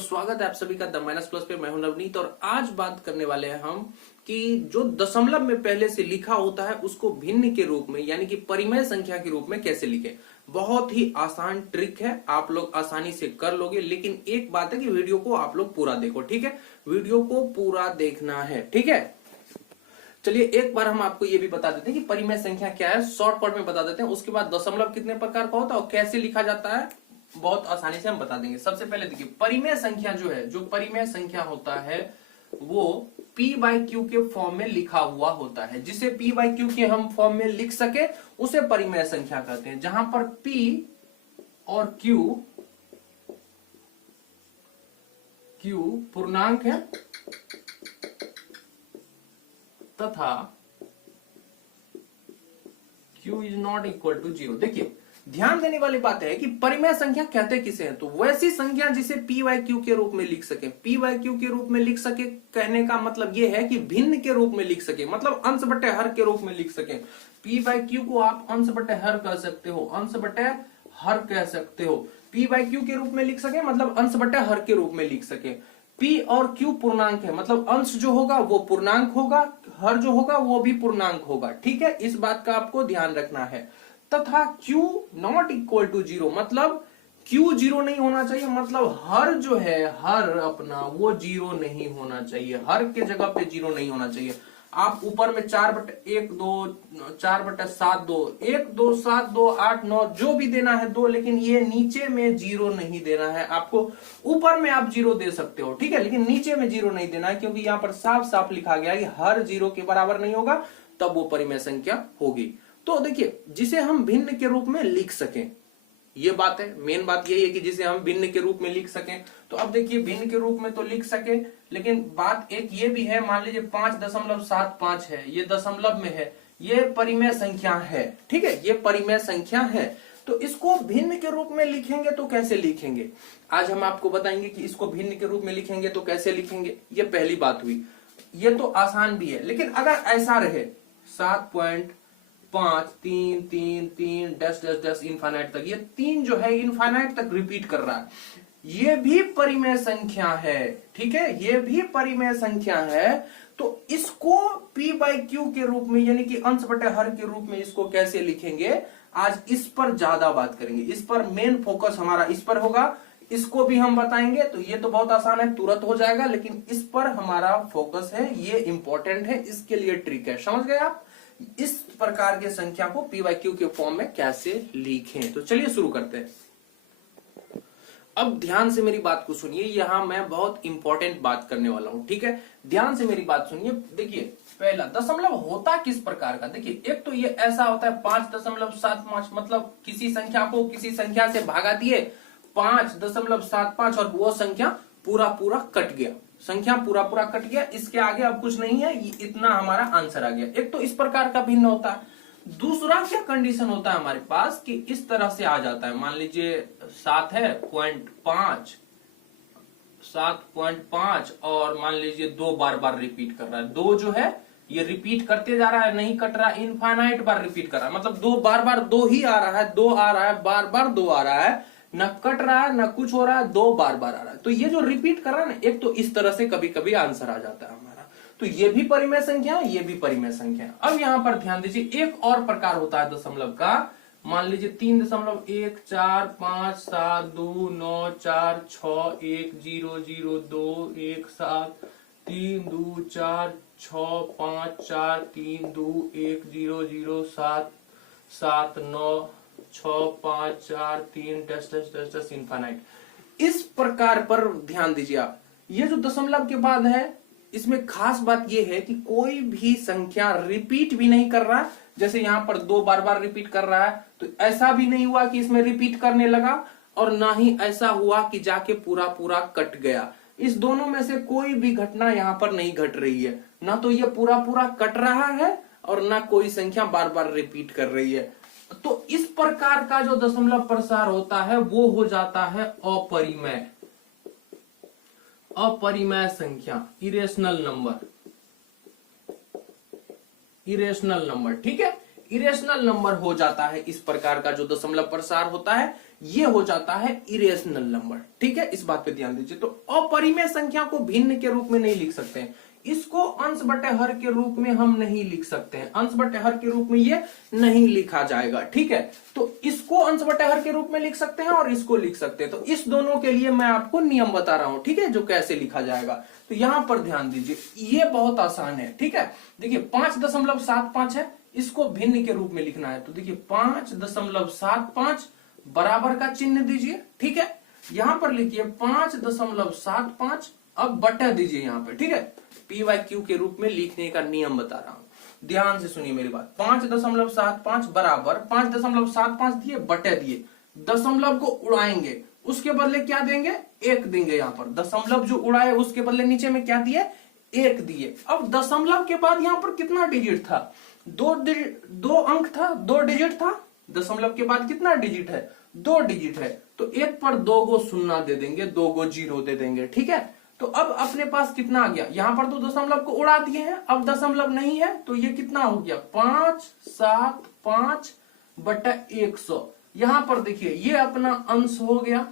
स्वागत है आप सभी का द माइनस प्लस पे। मैं हूं नवनीत और आज बात करने वाले हैं हम कि जो दशमलव में पहले से लिखा होता है उसको भिन्न के रूप में यानी कि परिमेय संख्या के रूप में कैसे लिखें। बहुत ही आसान ट्रिक है, आप लोग आसानी से कर लोगे। लेकिन एक बात है कि वीडियो को आप लोग पूरा देखो, ठीक है। वीडियो को पूरा देखना है, ठीक है। चलिए एक बार हम आपको ये भी बता देते हैं कि परिमेय संख्या क्या है, शॉर्टकट में बता देते हैं। उसके बाद दशमलव कितने प्रकार का होता है और कैसे लिखा जाता है बहुत आसानी से हम बता देंगे। सबसे पहले देखिए, परिमेय संख्या जो है, जो परिमेय संख्या होता है वो p/q के फॉर्म में लिखा हुआ होता है। जिसे p/q के हम फॉर्म में लिख सके उसे परिमेय संख्या कहते हैं। जहां पर p और q पूर्णांक है तथा q is not equal to 0। देखिए ध्यान देने वाली बात है कि परिमेय संख्या कहते किसे हैं, तो वैसी संख्या जिसे p/q के रूप में लिख सके। p/q के रूप में लिख सके कहने का मतलब यह है कि भिन्न के रूप में लिख सके, मतलब अंश बटे हर के रूप में लिख सके। p/q को आप अंश बटे हर कह सकते हो, अंश बटे हर कह सकते हो। p/q के रूप में लिख सके मतलब अंश बटे हर के रूप में लिख सके। p और q पूर्णांक है, मतलब अंश जो होगा वो पूर्णांक होगा, हर जो होगा वो भी पूर्णांक होगा, ठीक है। इस बात का आपको ध्यान रखना है। तथा q नॉट इक्वल टू 0, मतलब q 0 नहीं होना चाहिए, मतलब हर जो है हर अपना वो 0 नहीं होना चाहिए, हर के जगह पे 0 नहीं होना चाहिए। आप ऊपर में 4/1 2 4/7 2 1 2 7 2 8 9 जो भी देना है दो, लेकिन ये नीचे में 0 नहीं देना है आपको। ऊपर में आप 0 दे सकते हो, ठीक है, लेकिन नीचे में 0 नहीं देना है, क्योंकि यहाँ पर साफ साफ लिखा गया है कि हर 0 के बराबर नहीं होगा, तब वो परिमेय संख्या होगी। तो देखिए जिसे हम भिन्न के रूप में लिख सकें, ये बात है, मेन बात यही है कि जिसे हम भिन्न के रूप में लिख सकें। तो अब देखिए भिन्न के रूप में तो लिख सके, लेकिन बात एक ये भी है, मान लीजिए 5.75 है, ये दशमलव में है, ये परिमेय संख्या है, ठीक है, ये परिमेय संख्या है। तो इसको भिन्न के रूप में लिखेंगे तो कैसे लिखेंगे, आज हम आपको बताएंगे कि इसको भिन्न के रूप में लिखेंगे तो कैसे लिखेंगे। ये पहली बात हुई, ये तो आसान भी है। लेकिन अगर ऐसा रहे 7.5 3 3 3 डैश डैश डैश इनफाइनाइट तक, ये 3 जो है इनफाइनाइट तक रिपीट कर रहा है, ये भी परिमेय संख्या है, ठीक है, ये भी परिमेय संख्या है। तो इसको p/q के रूप में यानी कि अंश बटे हर के रूप में इसको कैसे लिखेंगे, आज इस पर ज्यादा बात करेंगे। इस पर मेन फोकस हमारा इस पर होगा, इसको भी हम बताएंगे। तो ये तो बहुत आसान है, तुरंत हो जाएगा, लेकिन इस पर हमारा फोकस है, ये इंपॉर्टेंट है, इसके लिए ट्रिक है, समझ गए आप। इस प्रकार के संख्या को p/q के फॉर्म में कैसे लिखें, तो चलिए शुरू करते हैं। अब ध्यान से मेरी बात को सुनिए, यहां मैं बहुत इंपॉर्टेंट बात करने वाला हूं, ठीक है, ध्यान से मेरी बात सुनिए। देखिए पहला दशमलव होता किस प्रकार का, देखिए एक तो ये ऐसा होता है 5.75, मतलब किसी संख्या को किसी संख्या से भागा दिए 5.75 और वो संख्या पूरा पूरा कट गया, संख्या पूरा पूरा कट गया, इसके आगे अब कुछ नहीं है, इतना हमारा आंसर आ गया। एक तो इस प्रकार का भिन्न होता है। दूसरा क्या कंडीशन होता है हमारे पास कि इस तरह से आ जाता है, मान लीजिए 7 है 0.5 7.5 और मान लीजिए 2 बार बार रिपीट कर रहा है, 2 जो है ये रिपीट करते जा रहा है, नहीं कट रहा, इनफाइनाइट बार रिपीट कर रहा है, मतलब 2 बार बार 2 ही आ रहा है, 2 आ रहा है, बार बार 2 आ रहा है, न कट रहा है न कुछ हो रहा है, 2 बार बार आ रहा है। तो ये जो रिपीट कर रहा है ना, एक तो इस तरह से कभी कभी आंसर आ जाता है हमारा, तो ये भी परिमेय संख्या है, ये भी परिमेय संख्या है। अब यहां पर ध्यान दीजिए, एक और प्रकार होता है दशमलव का, मान लीजिए 3.1 4 5 7 2 9 4 6 1 0 0 2 1 7 3 2 4 6 5 4 3 2 1 0 0 7 7 9 6 5 4 3 dash dash dash dash infinite. इस प्रकार पर ध्यान दीजिए आप। ये जो दशमलव के बाद है, इसमें खास बात यह है कि कोई भी संख्या रिपीट भी नहीं कर रहा, जैसे यहां पर 2 बार बार रिपीट कर रहा है, तो ऐसा भी नहीं हुआ कि इसमें रिपीट करने लगा, और ना ही ऐसा हुआ कि जाके पूरा पूरा कट गया। इस दोनों में से कोई भी घटना यहां पर नहीं घट रही है, ना तो ये पूरा पूरा कट रहा है और ना कोई संख्या बार बार रिपीट कर रही है। तो इस प्रकार का जो दशमलव प्रसार होता है वो हो जाता है अपरिमेय, अपरिमेय संख्या, इरेशनल नंबर, इरेशनल नंबर, ठीक है। इरेशनल नंबर हो जाता है। इस प्रकार का जो दशमलव प्रसार होता है ये हो जाता है इरेशनल नंबर। ठीक है, इस बात पे ध्यान दीजिए। तो अपरिमेय संख्या को भिन्न के रूप में नहीं लिख सकते हैं, इसको अंश बटे हर के रूप में हम नहीं लिख सकते हैं, अंश बटे हर के रूप में ये नहीं लिखा जाएगा। ठीक है, तो इसको अंश बटे हर के रूप में लिख सकते हैं और इसको लिख सकते हैं। तो इस दोनों के लिए मैं आपको नियम बता रहा हूं, ठीक है, जो कैसे लिखा जाएगा। तो यहां पर ध्यान दीजिए, ये बहुत आसान है। ठीक है, देखिए 5.75 है, इसको भिन्न के रूप में लिखना है। तो देखिए 5.75 बराबर का चिन्ह दीजिए। ठीक है, यहां पर लिखिए 5.75, अब बटा दीजिए यहां पे। ठीक है, पी वाई क्यू के रूप में लिखने का नियम बता रहा हूं, ध्यान से सुनिए मेरी बात। 5.75 बराबर 5.75 दिए बटे दिए, दशमलव को उड़ाएंगे, उसके बदले क्या देंगे, 1 देंगे। यहां पर दशमलव जो उड़ाए उसके बदले नीचे में क्या दिए, 1 दिए। अब दशमलव के बाद यहां पर कितना डिजिट था, 2 अंक था, 2 डिजिट था। दशमलव के बाद कितना डिजिट है, 2 डिजिट है। तो 1 पर 2 गो शून्य दे देंगे, 2 गो 0 दे देंगे। ठीक है, तो अब अपने पास कितना आ गया, यहां पर तो दशमलव को उड़ा दिए हैं, अब दशमलव नहीं है तो ये कितना हो गया, 575 बटा 100। यहां पर देखिए ये अपना अंश हो गया,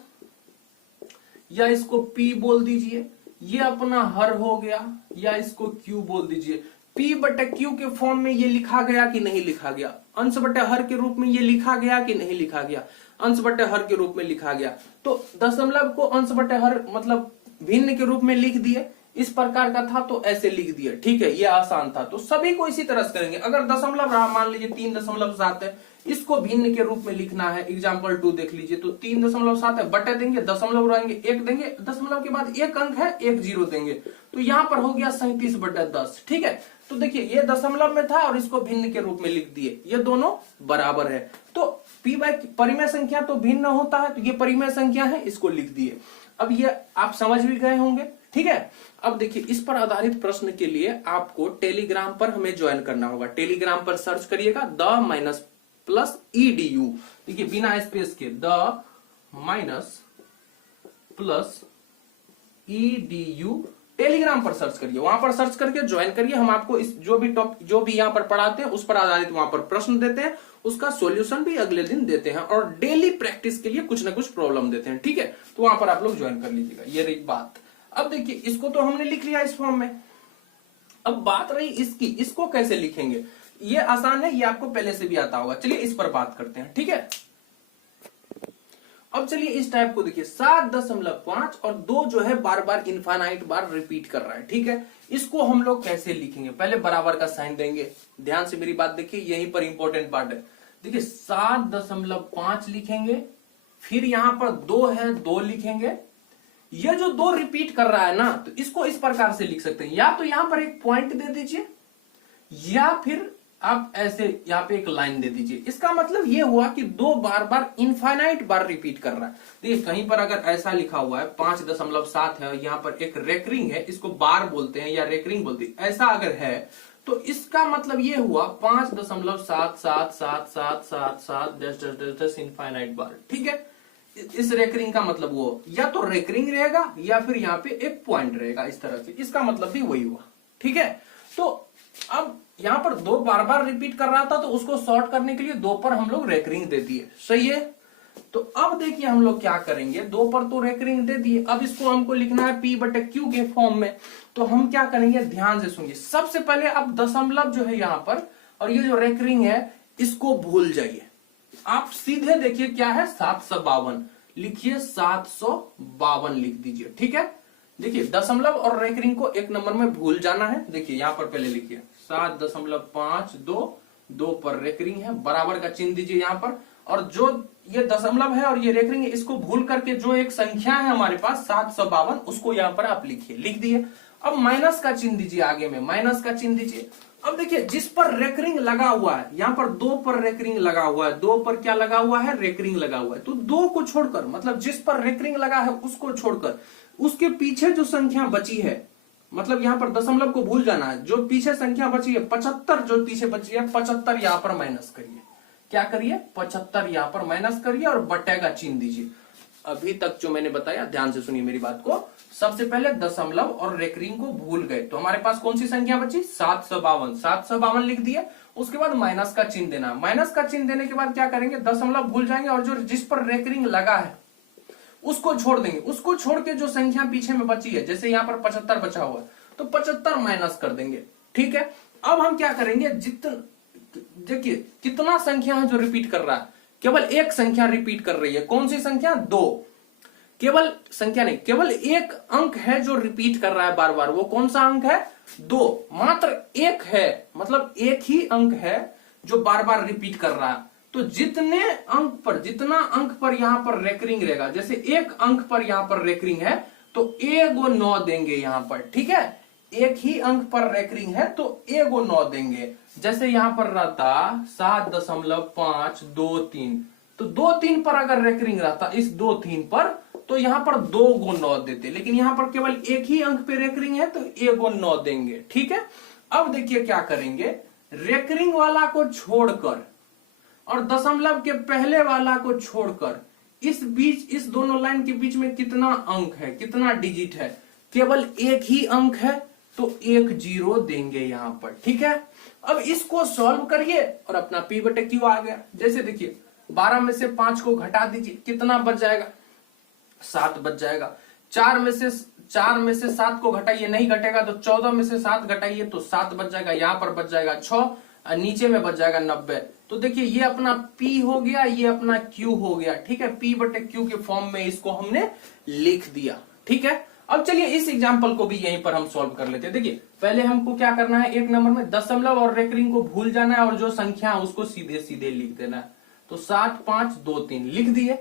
या इसको p बोल दीजिए, ये अपना हर हो गया, या इसको q बोल दीजिए। p बटे q के फॉर्म में ये लिखा गया कि नहीं लिखा गया, अंश बटे हर के रूप में ये लिखा गया कि नहीं लिखा गया, अंश बटे हर के रूप में लिखा गया। तो दशमलव को अंश बटे हर मतलब भिन्न के रूप में लिख दिए, इस प्रकार का था तो ऐसे लिख दिए। ठीक है, ये आसान था। तो सभी को इसी तरह से करेंगे। अगर दशमलव रहा, मान लीजिए 3.7 है, इसको भिन्न के रूप में लिखना है। एग्जाम्पल 2 देख लीजिए, तो 3.7 है, बटे देंगे, दशमलव रहेंगे, 1 देंगे, दशमलव के बाद 1 अंक है, 1 0 देंगे, तो यहां पर हो गया 37 बटे 10। ठीक है, तो देखिए ये दशमलव में था और इसको भिन्न के रूप में लिख दिए, ये दोनों बराबर है। तो पी बाई परिमेय संख्या तो भिन्न होता है, तो ये परिमेय संख्या है, इसको लिख दिए। अब ये आप समझ भी गए होंगे। ठीक है, अब देखिए इस पर आधारित प्रश्न के लिए आपको टेलीग्राम पर हमें ज्वाइन करना होगा। टेलीग्राम पर सर्च करिएगा द माइनस प्लस edu, देखिए बिना स्पेस के the minus plus edu, Telegram पर सर्च करिए, वहां पर सर्च करके ज्वाइन करिए। हम आपको इस जो भी यहाँ पर पढ़ाते हैं उस पर आधारित वहां पर प्रश्न देते हैं, उसका सॉल्यूशन भी अगले दिन देते हैं, और डेली प्रैक्टिस के लिए कुछ ना कुछ प्रॉब्लम देते हैं। ठीक है, तो वहां पर आप लोग ज्वाइन कर लीजिएगा। ये रही बात। अब देखिए इसको तो हमने लिख लिया इस फॉर्म में, अब बात रही इसकी, इसको कैसे लिखेंगे। ये आसान है, ये आपको पहले से भी आता होगा। चलिए इस पर बात करते हैं। ठीक है, अब चलिए इस टाइप को देखिए, 7.5 और 2 जो है बार बार इनफाइनाइट बार रिपीट कर रहा है। ठीक है, इसको हम लोग कैसे लिखेंगे, पहले बराबर का साइन देंगे। ध्यान से मेरी बात देखिए, यहीं पर इंपॉर्टेंट पार्ट है। देखिए 7.5 लिखेंगे, फिर यहां पर 2 है, 2 लिखेंगे। ये जो 2 रिपीट कर रहा है ना, तो इसको इस प्रकार से लिख सकते हैं, या तो यहां पर एक पॉइंट दे दीजिए, या फिर आप ऐसे यहाँ पे एक लाइन दे दीजिए। इसका मतलब ये हुआ कि 2 बार बार इनफाइनाइट बार रिपीट कर रहा है। देखिए कहीं पर अगर ऐसा लिखा हुआ है 5.7 है, यहाँ पर एक रेकरिंग है, इसको बार बोलते हैं या रेकरिंग बोलते हैं, ऐसा अगर है तो इसका मतलब ये हुआ 5.7777777 इनफाइनाइट बार। ठीक है, इस रेकरिंग का मतलब वो या तो रेकरिंग रहेगा या फिर यहाँ पे एक पॉइंट रहेगा इस तरह से, इसका मतलब भी वही हुआ। ठीक है, तो अब यहां पर 2 बार बार रिपीट कर रहा था, तो उसको सॉर्ट करने के लिए 2 पर हम लोग रेकरिंग दे दिए। सही है, तो अब देखिए हम लोग क्या करेंगे, 2 पर तो रेकरिंग दे दिए, अब इसको हमको लिखना है p बटे q के फॉर्म में। तो हम क्या करेंगे, ध्यान से सुनिए। सबसे पहले अब दशमलव जो है यहां पर और ये जो रेकरिंग है इसको भूल जाइए, आप सीधे देखिए क्या है 752 लिखिए, 752 लिख दीजिए। ठीक है, देखिए दशमलव और रेकरिंग को एक नंबर में भूल जाना है। देखिए यहां पर पहले लिखिए 7.52, 2 पर रेकरिंग है, बराबर का चिन्ह दीजिए यहां पर, और जो ये दशमलव है और ये रेकरिंग है इसको भूल करके जो एक संख्या है हमारे पास 752, उसको यहां पर आप लिखिए, लिख दिए। अब माइनस का चिन्ह दीजिए, आगे में माइनस का चिन्ह दीजिए। अब देखिए जिस पर रेकरिंग लगा हुआ है, यहां पर 2 पर रेकरिंग लगा हुआ है, 2 पर क्या लगा हुआ है, रेकरिंग लगा हुआ है, तो 2 को छोड़कर, मतलब जिस पर रेकरिंग लगा है उसको छोड़कर उसके पीछे जो संख्या बची है, मतलब यहां पर दशमलव को भूल जाना है, जो पीछे संख्या बची है 75, जो पीछे बची है 75 यहां पर माइनस करिए। क्या करिए, 75 यहां पर माइनस करिए और बटे का चिन्ह दीजिए। अभी तक जो मैंने बताया ध्यान से सुनिए मेरी बात को। सबसे पहले दशमलव और रेकरिंग को भूल गए, तो हमारे पास कौन सी संख्या बची? 752। 752 लिख दिए। उसके बाद माइनस का चिन्ह देना। माइनस का चिन्ह देने के बाद क्या करेंगे? दशमलव भूल जाएंगे और जो जिस पर रेकरिंग लगा है उसको छोड़ देंगे। उसको छोड़ के जो संख्या पीछे में बची है, जैसे यहाँ पर 75 बचा हुआ तो 75 माइनस कर देंगे। ठीक है, अब हम क्या करेंगे? देखिए कितना संख्या है जो रिपीट कर रहा है? केवल एक संख्या रिपीट कर रही है। कौन सी संख्या? 2। केवल संख्या नहीं, केवल एक अंक है जो रिपीट कर रहा है बार बार। वो कौन सा अंक है? 2। मात्र एक है, मतलब एक ही अंक है जो बार बार रिपीट कर रहा है। तो जितना अंक पर यहां पर रेकरिंग रहेगा, जैसे एक अंक पर यहां पर रेकरिंग है तो एगो 9 देंगे यहां पर। ठीक है, एक ही अंक पर रेकरिंग है तो एगो 9 देंगे। जैसे यहां पर रहता 7.523, तो 2-3 पर अगर रेकरिंग रहता इस 2-3 पर, तो यहां पर 2 गो 9 देते। लेकिन यहां पर केवल एक ही अंक पे रेकरिंग है तो एगो 9 देंगे। ठीक है, अब देखिए क्या करेंगे? रेकरिंग वाला को छोड़कर और दशमलव के पहले वाला को छोड़कर इस दोनों लाइन के बीच में कितना अंक है, कितना डिजिट है? केवल एक ही अंक है तो 1 0 देंगे यहां पर। ठीक है, अब इसको सॉल्व करिए और अपना P/Q आ गया। जैसे देखिए 12 में से 5 को घटा दीजिए, कितना बच जाएगा? 7 बच जाएगा। 4 में से 7 को घटाइए, नहीं घटेगा तो 14 में से 7 घटाइए तो 7 बच जाएगा। यहां पर बच जाएगा 6 और नीचे में बच जाएगा 90। तो देखिए ये अपना P हो गया, ये अपना Q हो गया। ठीक है, P/Q के फॉर्म में इसको हमने लिख दिया। ठीक है, अब चलिए इस एग्जांपल को भी यहीं पर हम सॉल्व कर लेते हैं। देखिए पहले हमको क्या करना है? एक नंबर में दशमलव और रेकरिंग को भूल जाना है और जो संख्या है उसको सीधे सीधे लिख देना है। तो 7,5,2,3 लिख दिए।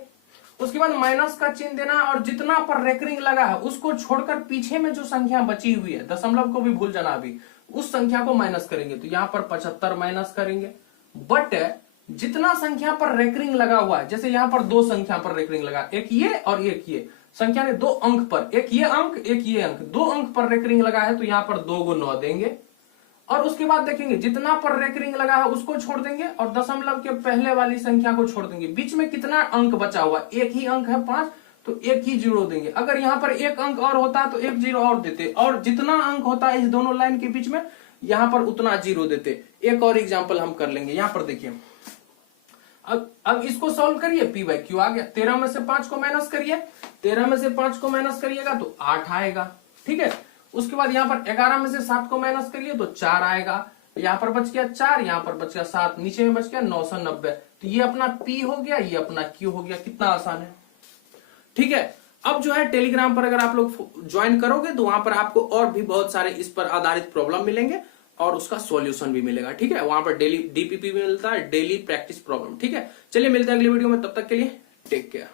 उसके बाद माइनस का चिन्ह देना और जितना पर रेकरिंग लगा है उसको छोड़कर पीछे में जो संख्या बची हुई है, दशमलव को भी भूल जाना, अभी उस संख्या को माइनस करेंगे। तो यहाँ पर 75 माइनस करेंगे। बट जितना संख्या पर रेकरिंग लगा हुआ है, जैसे यहाँ पर 2 संख्या पर रेकरिंग लगा, एक ये और एक ये संख्या ने 2 अंक पर, एक ये अंक एक ये अंक, 2 अंक पर रेकरिंग लगा है तो यहाँ पर 2 गो 9 देंगे। और उसके बाद देखेंगे जितना पर रेकरिंग लगा है उसको छोड़ देंगे और दशमलव के पहले वाली संख्या को छोड़ देंगे। बीच में कितना अंक बचा हुआ? एक ही अंक है 5, तो एक ही 0 देंगे। अगर यहाँ पर एक अंक और होता तो एक 0 और देते, और जितना अंक होता है इस दोनों लाइन के बीच में यहाँ पर उतना 0 देते। एक और एग्जाम्पल हम कर लेंगे। यहाँ पर देखिए अब इसको सॉल्व करिए, P/Q आ गया। 13 में से 5 को माइनस करिए, 13 में से 5 को माइनस करिएगा तो 8 आएगा। ठीक है, उसके बाद यहाँ पर 11 में से 7 को माइनस करिए तो 4 आएगा। यहाँ पर बच गया 4, यहाँ पर बच गया 7, नीचे में बच गया 990। तो ये अपना P हो गया, ये अपना Q हो गया। कितना आसान है। ठीक है, अब जो है टेलीग्राम पर अगर आप लोग ज्वाइन करोगे तो वहां पर आपको और भी बहुत सारे इस पर आधारित प्रॉब्लम मिलेंगे और उसका सॉल्यूशन भी मिलेगा। ठीक है, वहां पर डेली DPP भी मिलता है, डेली प्रैक्टिस प्रॉब्लम। ठीक है, चलिए मिलते हैं अगली वीडियो में, तब तक के लिए टेक केयर।